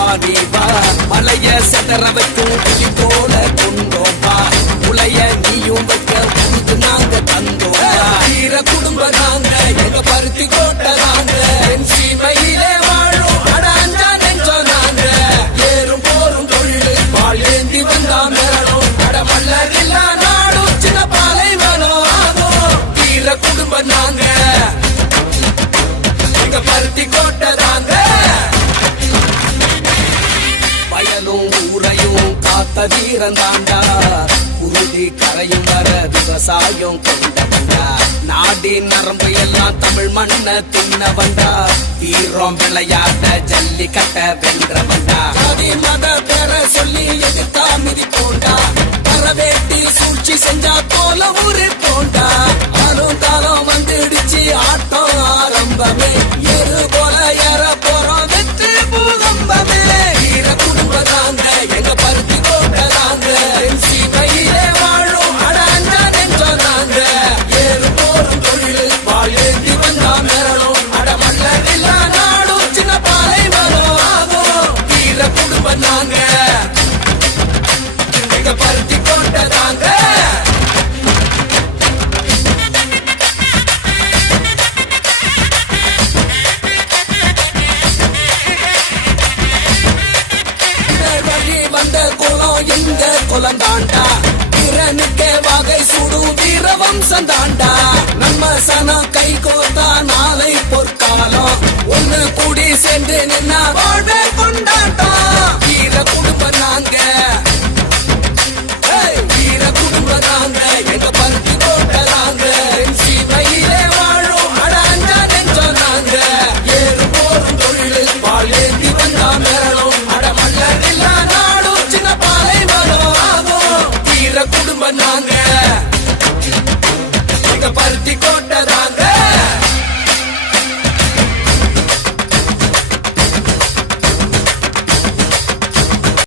ஓடி வா மலைய செதற வைக்கும் புலி போல கொண்டோம் வா. உலைய நீயும் வைக்க வந்து நாங்க தந்தோம் வீர குடும்ப நாங்க எங்க பருத்தி கோட்டை நாங்க. என் சீமையிலே வாழும் அட அஞ்சா நாங்க. ஏறும் போரும் தொழிலு பால் ஏந்தி வந்தா மேலும் அட இல்லா நாடும் சின்ன பாலை ஆகும் வீர குடும்பம் நாங்க பருத்தி கோட்டை தாங்க வயலும் ஊரையும் காத்த வீரன் தாண்டா குருதி கரையும் வர விவசாயம் கொண்டவண்டா நாடின் நரம்பு எல்லாம் தமிழ் மண்ண தின்னவண்டா வீரம் விளையாட்ட ஜல்லிக்கட்ட வென்றவண்டா ஜாதி மத பேர சொல்லி எதிர்த்தா மிதி போண்டா பரவேட்டி சூழ்ச்சி செஞ்சா போல ஊரு போண்டா ஆளும் காலம் வந்துடுச்சு ஆட்டம் ஆரம்பமே. எரு போல ஏற குலம் எங்க குலந்தாண்டா? திறனுக்கே வகை சுடு வீரவம்சம் தாண்டா நம்ம சனம் கை கோத்தா நாளை பொற்காலம் ஒண்ணு கூடி சென்று நின்னா வாழ்வே கொண்டாட்டம் வீர குடும்ப நாங்க banana.